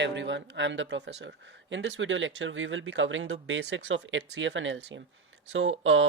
Hi everyone, I am the professor. In this video lecture, we will be covering the basics of HCF and LCM.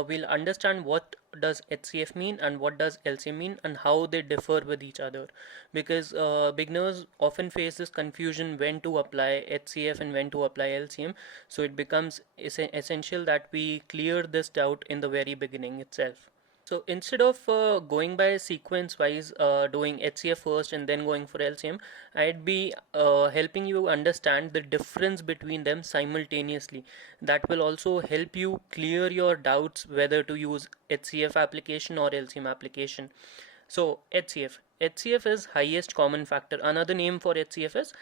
We'll understand what does HCF mean and what does LCM mean and how they differ with each other. Because beginners often face this confusion when to apply HCF and when to apply LCM. So it becomes essential that we clear this doubt in the very beginning itself. So instead of going by sequence wise, doing HCF first and then going for LCM, I'd be helping you understand the difference between them simultaneously. That will also help you clear your doubts whether to use HCF application or LCM application. So HCF is highest common factor. Another name for HCF is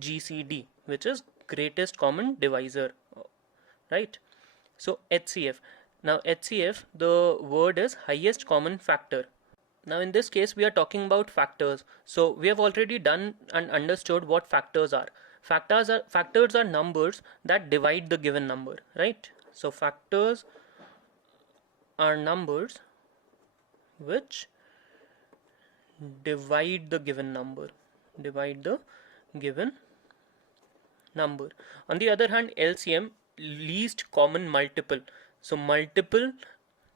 GCD, which is greatest common divisor, right? So HCF. Now HCF, the word is highest common factor. Now in this case we are talking about factors. So we have already done and understood what factors are. Factors are numbers that divide the given number, right? So factors are numbers which divide the given number. Divide the given number. On the other hand, LCM, least common multiple. So multiple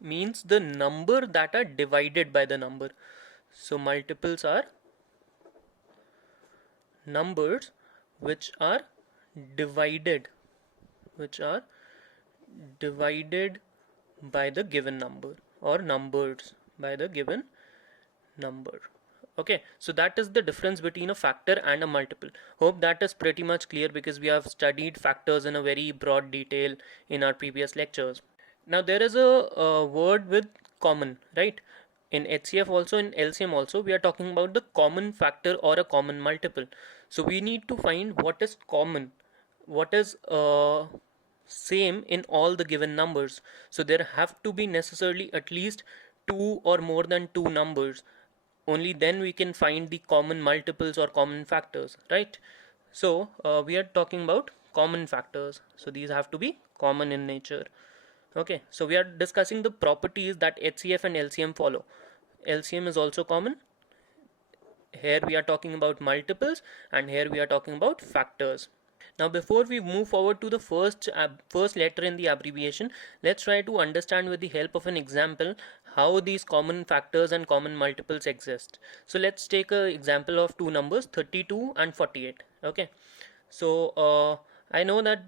means the number that are divided by the number. So multiples are numbers which are divided which are divided by the given number, or numbers by the given number. Okay, so that is the difference between a factor and a multiple. Hope that is pretty much clear because we have studied factors in a very broad detail in our previous lectures. Now there is a word with common, right? In HCF also, in LCM also, we are talking about the common factor or a common multiple. So we need to find what is common, what is same in all the given numbers. So there have to be necessarily at least two or more than two numbers. Only then we can find the common multiples or common factors, right? So we are talking about common factors. So these have to be common in nature. Okay, so we are discussing the properties that HCF and LCM follow. LCM is also common. Here we are talking about multiples, and here we are talking about factors. Now before we move forward to the first letter in the abbreviation, let's try to understand with the help of an example how these common factors and common multiples exist. So let's take an example of two numbers, 32 and 48. Okay, so I know that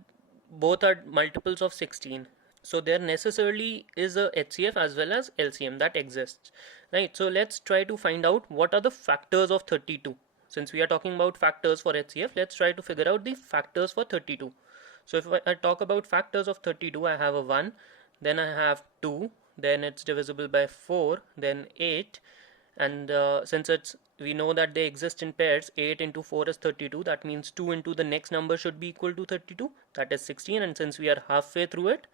both are multiples of 16. So there necessarily is a HCF as well as LCM that exists, right? So let's try to find out what are the factors of 32. Since we are talking about factors for HCF, let's try to figure out the factors for 32. So if I talk about factors of 32, I have a 1, then I have 2, then it's divisible by 4, then 8, and since we know that they exist in pairs, 8 into 4 is 32. That means 2 into the next number should be equal to 32, that is 16, and since we are halfway through it,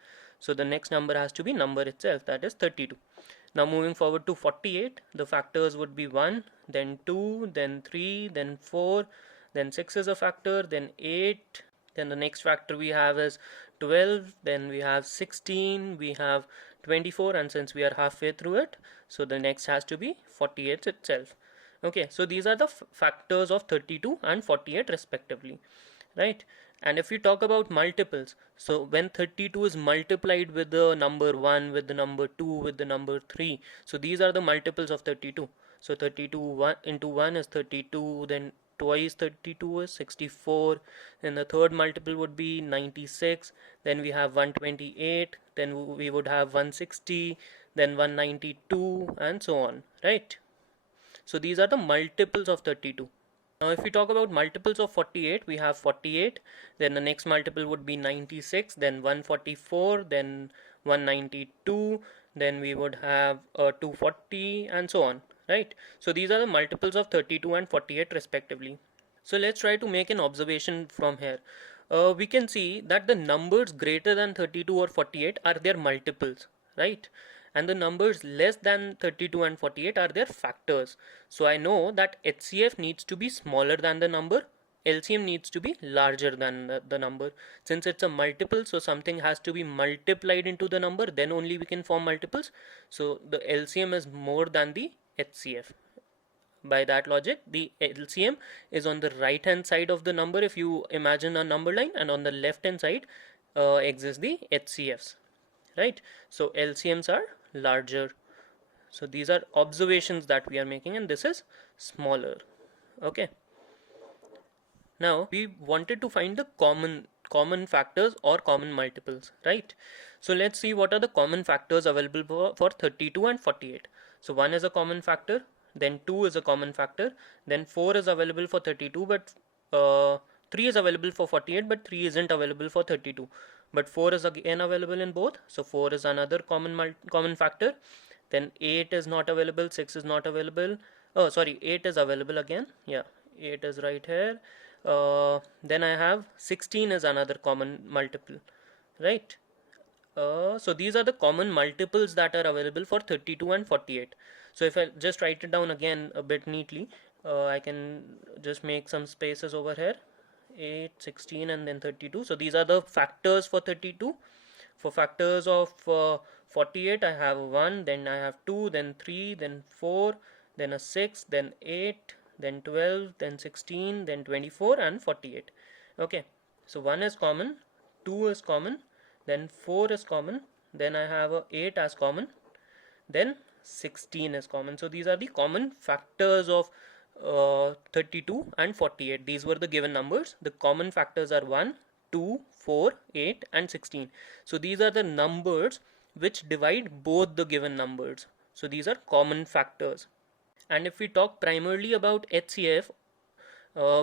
so the next number has to be number itself, that is 32. Now moving forward to 48, the factors would be 1, then 2, then 3, then 4, then 6 is a factor, then 8, then the next factor we have is 12, then we have 16, we have 24, and since we are halfway through it, so the next has to be 48 itself. Okay, so these are the factors of 32 and 48 respectively, right? And if we talk about multiples, so when 32 is multiplied with the number 1, with the number 2, with the number 3, so these are the multiples of 32. So 32 1 into 1 is 32, then twice 32 is 64, then the third multiple would be 96, then we have 128, then we would have 160, then 192, and so on, right? So these are the multiples of 32. Now if we talk about multiples of 48, we have 48, then the next multiple would be 96, then 144, then 192, then we would have 240, and so on, right? So these are the multiples of 32 and 48 respectively. So let's try to make an observation from here. We can see that the numbers greater than 32 or 48 are their multiples, right? And the numbers less than 32 and 48 are their factors. So I know that HCF needs to be smaller than the number, LCM needs to be larger than the number. Since it's a multiple, so something has to be multiplied into the number, then only we can form multiples. So the LCM is more than the HCF. By that logic, the LCM is on the right hand side of the number if you imagine a number line, and on the left hand side exists the HCFs, right? So LCMs are larger. So these are observations that we are making, and this is smaller. Okay. Now we wanted to find the common factors or common multiples, right? So let's see what are the common factors available for 32 and 48. So 1 is a common factor, then 2 is a common factor, then 4 is available for 32, but 3 is available for 48, but 3 isn't available for 32. But 4 is again available in both, so 4 is another common factor. Then 8 is not available, 6 is not available. Oh, sorry, 8 is available again. Yeah, 8 is right here. Then I have 16 is another common multiple, right? So these are the common multiples that are available for 32 and 48. So if I just write it down again a bit neatly, I can just make some spaces over here, 8, 16 and then 32. So these are the factors for 32. For factors of 48, I have 1, then I have 2, then 3, then 4, then a 6, then 8, then 12, then 16, then 24 and 48. Okay, so 1 is common, 2 is common, then 4 is common, then I have a 8 as common, then 16 is common. So these are the common factors of 32 and 48. These were the given numbers. The common factors are 1, 2, 4, 8 and 16. So these are the numbers which divide both the given numbers. So these are common factors. And if we talk primarily about HCF,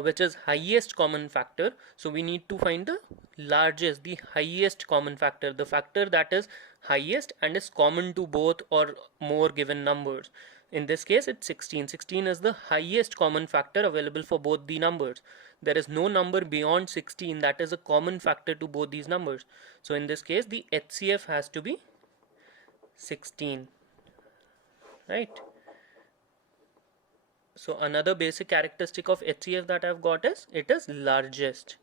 which is highest common factor, so we need to find the largest, the highest common factor, the factor that is highest and is common to both or more given numbers. In this case it's 16. 16 is the highest common factor available for both the numbers. There is no number beyond 16 that is a common factor to both these numbers. So in this case the HCF has to be 16, right? So another basic characteristic of HCF that I've got is it is largest.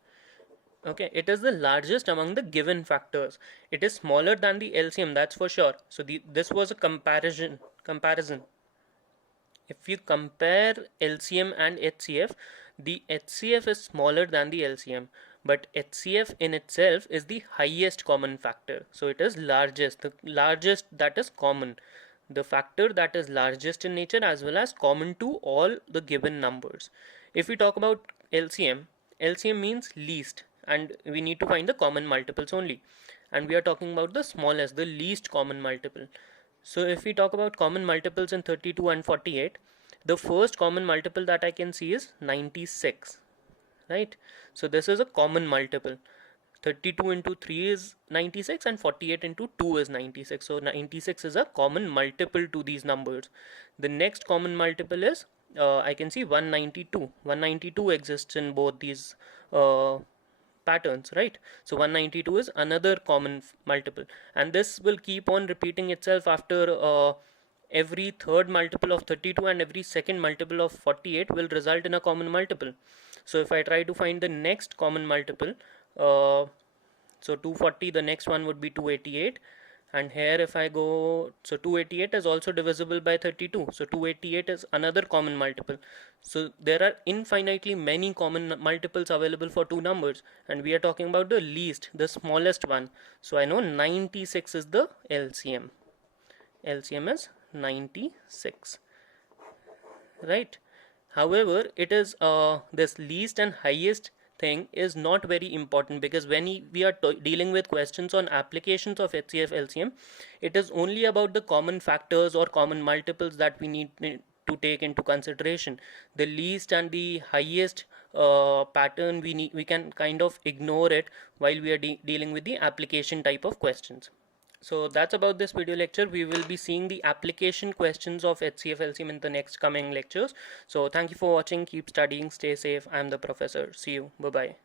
Okay, it is the largest among the given factors. It is smaller than the LCM, that's for sure. So this was a comparison. If you compare LCM and HCF, the HCF is smaller than the LCM, but HCF in itself is the highest common factor. So it is largest, the largest that is common, the factor that is largest in nature as well as common to all the given numbers. If we talk about LCM, LCM means least, and we need to find the common multiples only, and we are talking about the smallest, the least common multiple. So if we talk about common multiples in 32 and 48, the first common multiple that I can see is 96, right? So this is a common multiple. 32 into 3 is 96 and 48 into 2 is 96. So 96 is a common multiple to these numbers. The next common multiple is I can see 192. 192 exists in both these patterns, right? So 192 is another common multiple, and this will keep on repeating itself after every third multiple of 32 and every second multiple of 48 will result in a common multiple. So if I try to find the next common multiple, so 240, the next one would be 288, and here if I go, so 288 is also divisible by 32, so 288 is another common multiple. So there are infinitely many common multiples available for two numbers, and we are talking about the least, the smallest one. So I know 96 is the LCM. LCM is 96, right? However, it is this least and highest thing is not very important, because when we are dealing with questions on applications of HCF LCM, it is only about the common factors or common multiples that we need to take into consideration. The least and the highest pattern we can kind of ignore it while we are dealing with the application type of questions. So that's about this video lecture. We will be seeing the application questions of HCF LCM in the next coming lectures. So thank you for watching. Keep studying. Stay safe. I'm the professor. See you. Bye bye.